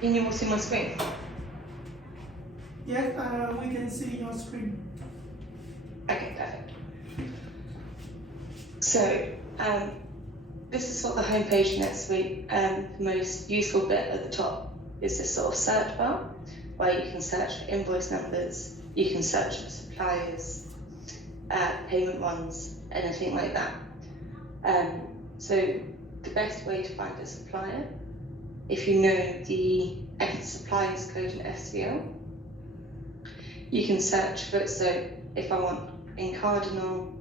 Can you all see my screen? Yes, we can see your screen. Okay, perfect. So, this is what the homepage in NetSuite, the most useful bit at the top is this sort of search bar, where you can search for invoice numbers, you can search for suppliers, payment runs, anything like that. So the best way to find a supplier, if you know the supplier's code in SQL, you can search for it. So if I want in Cardinal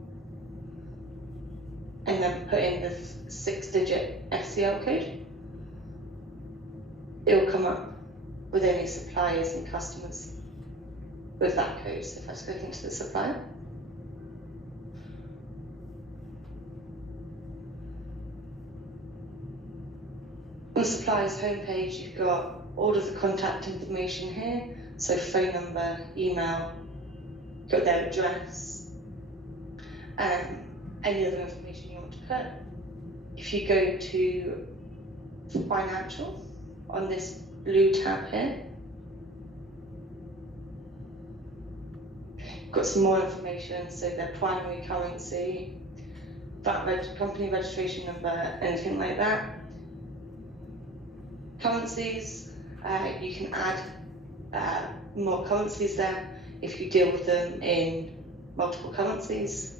and then put in the 6-digit SCL code, it'll come up with only suppliers and customers with that code. So if I just click into the supplier, on the supplier's homepage, you've got all of the contact information here. So phone number, email, got their address, any other information you want to put. If you go to financial on this blue tab here, got some more information. So their primary currency, company registration number, anything like that. Currencies, you can add more currencies there if you deal with them in multiple currencies.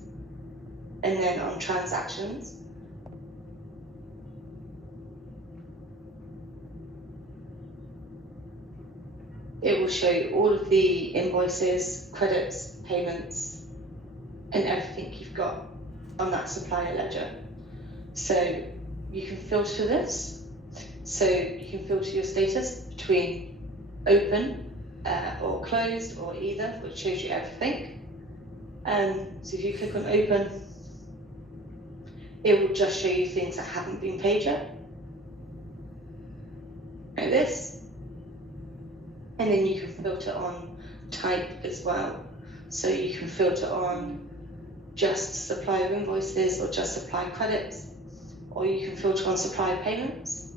And then on transactions, it will show you all of the invoices, credits, payments, and everything you've got on that supplier ledger. So you can filter this. So you can filter your status between open or closed or either, which shows you everything. So if you click on open, it will just show you things that haven't been paid yet, like this. And then you can filter on type as well. So you can filter on just supplier invoices or just supplier credits, or you can filter on supplier payments.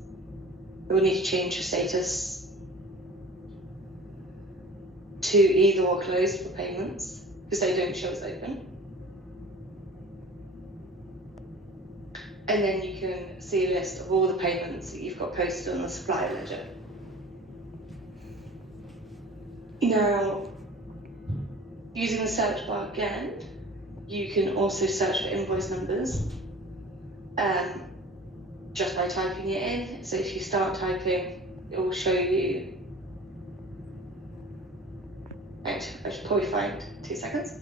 You will need to change your status to either or closed for payments because they don't show as open. And then you can see a list of all the payments that you've got posted on the supplier ledger. Now, using the search bar again, you can also search for invoice numbers just by typing it in. So if you start typing, it will show you. And I should probably find 2 seconds.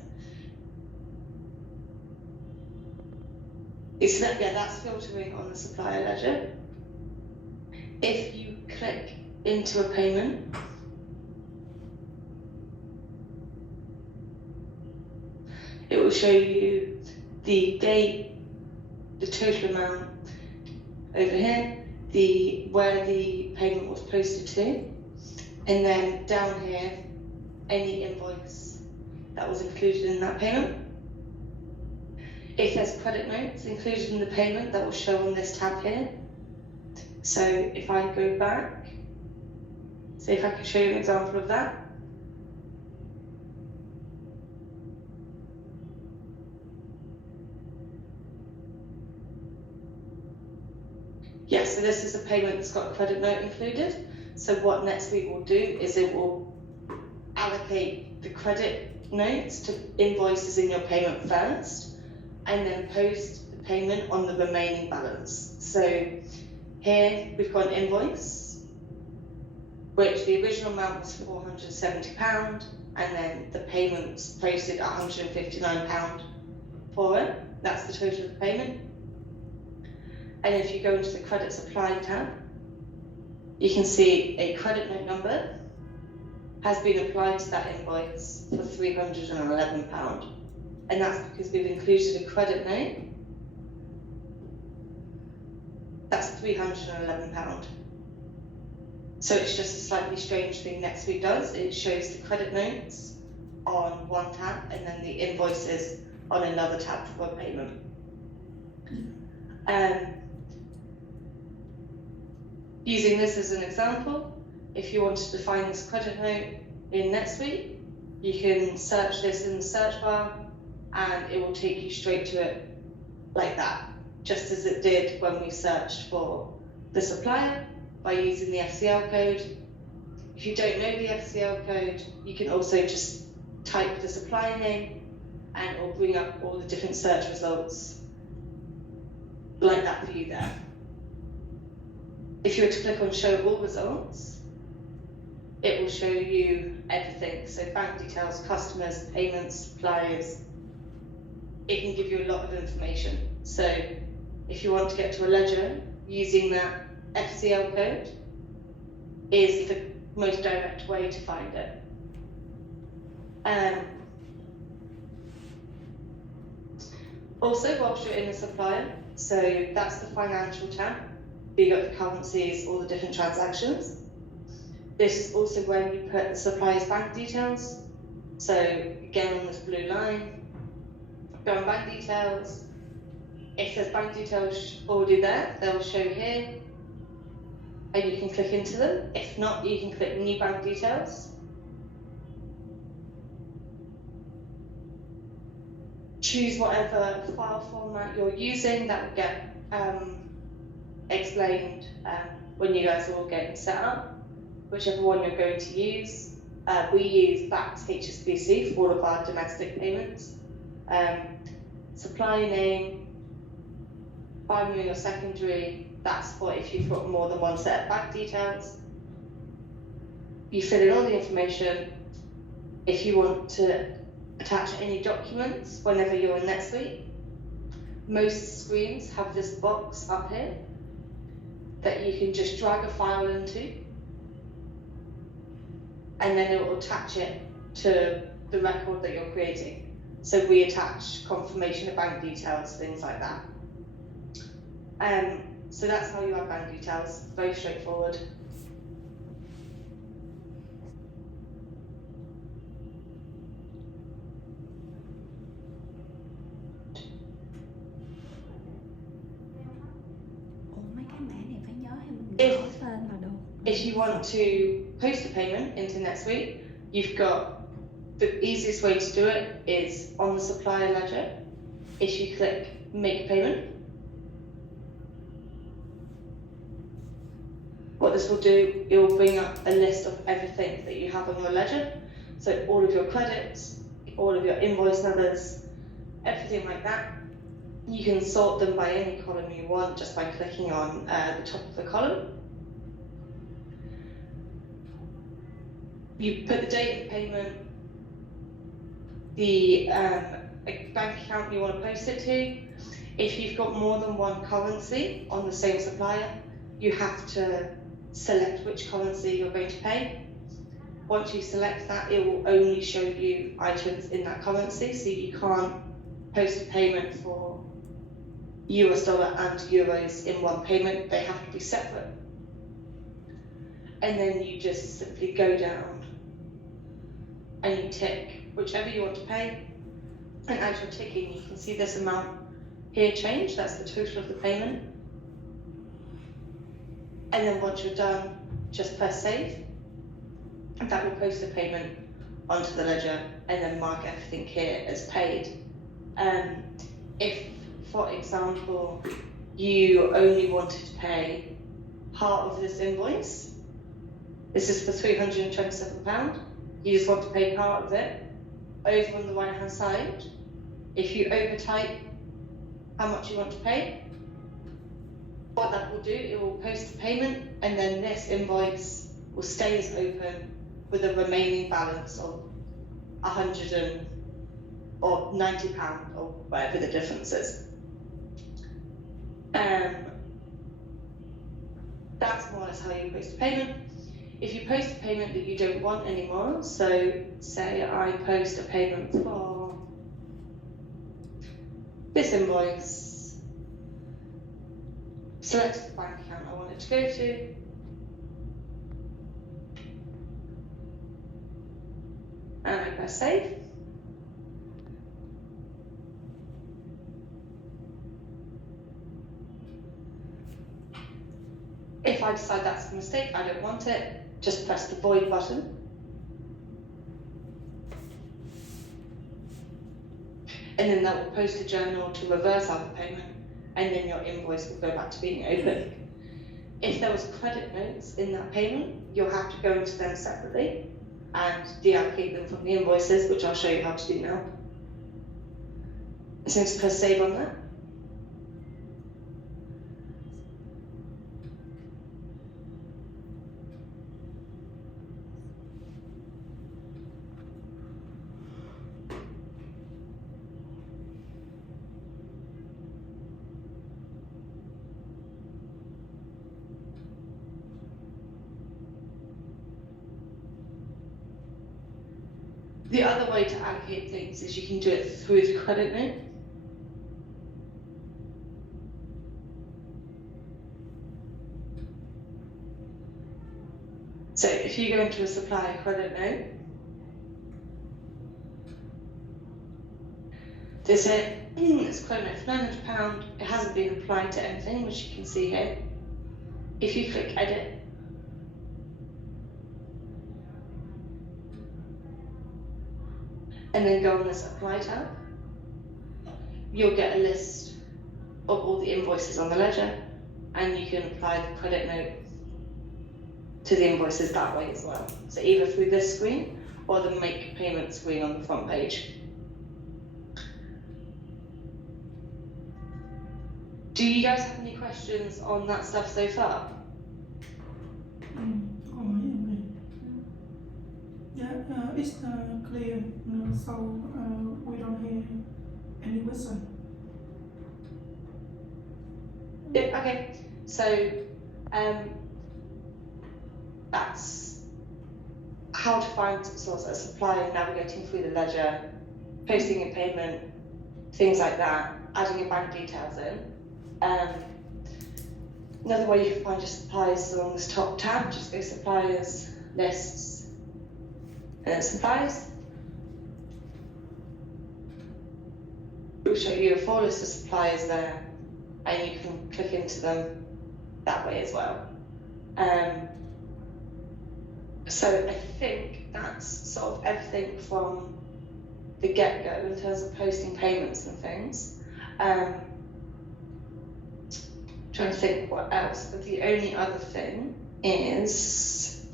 That's filtering on the supplier ledger. If you click into a payment, it will show you the date, the total amount over here, where the payment was posted to, and then down here, any invoice that was included in that payment. If there's credit notes included in the payment, that will show on this tab here. So if I go back, see if I can show you an example of that. Yes, so this is a payment that's got a credit note included. So what NetSuite will do is it will allocate the credit notes to invoices in your payment first, and then post the payment on the remaining balance. So here we've got an invoice, which the original amount was £470, and then the payments posted £159 for it. That's the total of the payment. And if you go into the credit supply tab, you can see a credit note number has been applied to that invoice for £311. And that's because we've included a credit note. That's £311. So it's just a slightly strange thing NetSuite does. It shows the credit notes on one tab and then the invoices on another tab for a payment. Using this as an example, if you want to define this credit note in NetSuite, you can search this in the search bar and it will take you straight to it like that, just as it did when we searched for the supplier by using the FCL code. If you don't know the FCL code, you can also just type the supplier name and it will bring up all the different search results like that for you there. If you were to click on show all results, it will show you everything. So bank details, customers, payments, suppliers. It can give you a lot of information. So if you want to get to a ledger, using that FCL code is the most direct way to find it. Also, whilst you're in the supplier, so that's the financial tab. You got the currencies, all the different transactions. This is also where you put the supplier's bank details. So again, on this blue line, go on bank details. If there's bank details already there, they'll show here, and you can click into them. If not, you can click new bank details. Choose whatever file format you're using. That will get explained when you guys are all getting set up, whichever one you're going to use. We use BACS HSBC for all of our domestic payments. Supplier name, primary or secondary, that's for if you've got more than one set of bank details. You fill in all the information. If you want to attach any documents whenever you're in NetSuite, most screens have this box up here that you can just drag a file into, and then it will attach it to the record that you're creating. So we attach confirmation of bank details, things like that. So that's how you add bank details, very straightforward. If you want to post a payment into NetSuite, you've got the easiest way to do it is on the supplier ledger. If you click make payment, what this will do, it will bring up a list of everything that you have on your ledger. So all of your credits, all of your invoice numbers, everything like that. You can sort them by any column you want just by clicking on the top of the column. You put the date of payment, the bank account you want to post it to. If you've got more than one currency on the same supplier, you have to select which currency you're going to pay. Once you select that, it will only show you items in that currency, so you can't post a payment for US dollar and euros in one payment. They have to be separate. And then you just simply go down and you tick whichever you want to pay. And as you're ticking, you can see this amount here change. That's the total of the payment. And then once you're done, just press save. And that will post the payment onto the ledger and then mark everything here as paid. If, for example, you only wanted to pay part of this invoice, this is for £327, you just want to pay part of it, over on the right hand side, if you overtype how much you want to pay, what that will do, it will post the payment, and then this invoice will stay as open with a remaining balance of £190 or whatever the difference is. That's more or less how you post a payment. If you post a payment that you don't want anymore, so say I post a payment for this invoice, select the bank account I want it to go to, and I press save. If I decide that's a mistake, I don't want it, just press the void button. And then that will post a journal to reverse out the payment, and then your invoice will go back to being open. If there was credit notes in that payment, you'll have to go into them separately and deallocate them from the invoices, which I'll show you how to do now. So just press save on that. The other way to allocate things is you can do it through the credit note. So if you go into a supplier credit note, there's it's credit note for £900. It hasn't been applied to anything, which you can see here. If you click edit, and then go on this apply tab, you'll get a list of all the invoices on the ledger, and you can apply the credit note to the invoices that way as well. So either through this screen or the make payment screen on the front page. Do you guys have any questions on that stuff so far? It's clear, so we don't hear any whistle. Yeah, okay, so that's how to find sort of a supplier, navigating through the ledger, posting a payment, things like that, adding your bank details in. Another way you can find your suppliers is along this top tab. Just go suppliers, lists, and suppliers. It will show you a full list of suppliers there, and you can click into them that way as well. So I think that's sort of everything from the get-go in terms of posting payments and things. Trying to think what else, but the only other thing is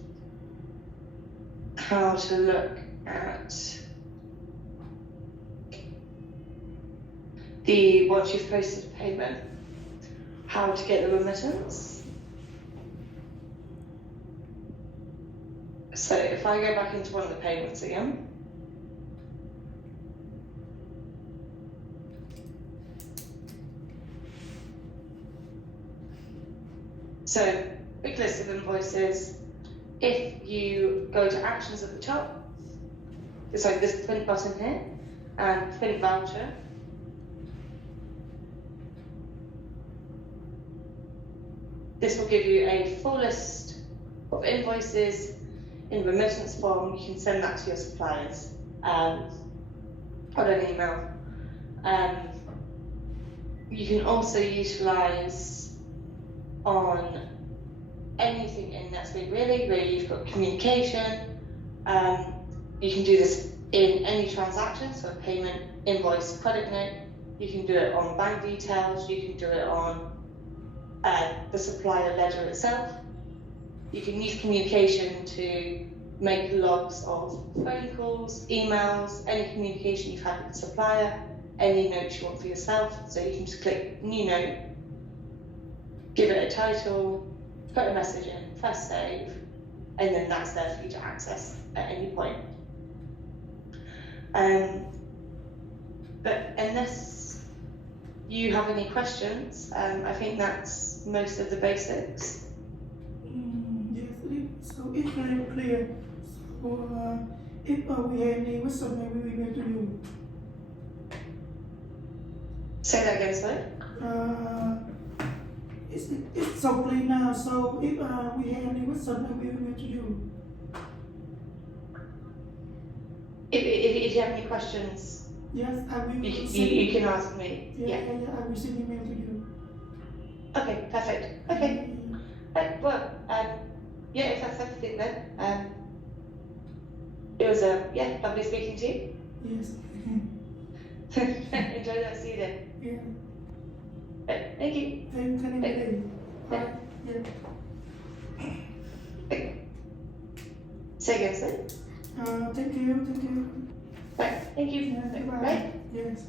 how to look at once you've posted a payment, how to get the remittance. So if I go back into one of the payments again, so big list of invoices. If you go to actions at the top, it's like this print button here, and print voucher. This will give you a full list of invoices in remittance form. You can send that to your suppliers on an email. You can also utilize on anything in NetSuite really, where you've got communication. You can do this in any transaction, so a payment, invoice, credit note. You can do it on bank details. You can do it on the supplier ledger itself. You can use communication to make logs of phone calls, emails, any communication you've had with the supplier, any notes you want for yourself. So you can just click new note, give it a title, put a message in, press save, and then that's there for you to access at any point. But unless you have any questions, I think that's most of the basics. Yes, so it's very clear. So if we have any question, maybe we will to you. Say that again, sorry. It's so clear now. So if we have any question, maybe we will to you. If you have any questions, yes, I will. You can ask me. Yeah, I will send email to you. Okay, perfect. Okay. Well, yeah, if that's everything then, It was lovely speaking to you. Yes. Enjoy the rest of your day. Yeah. Thank you. Can I play? Yeah. Yeah. Say again, sir. Thank you. Right. Thank you. Yeah, goodbye. Right. Yes.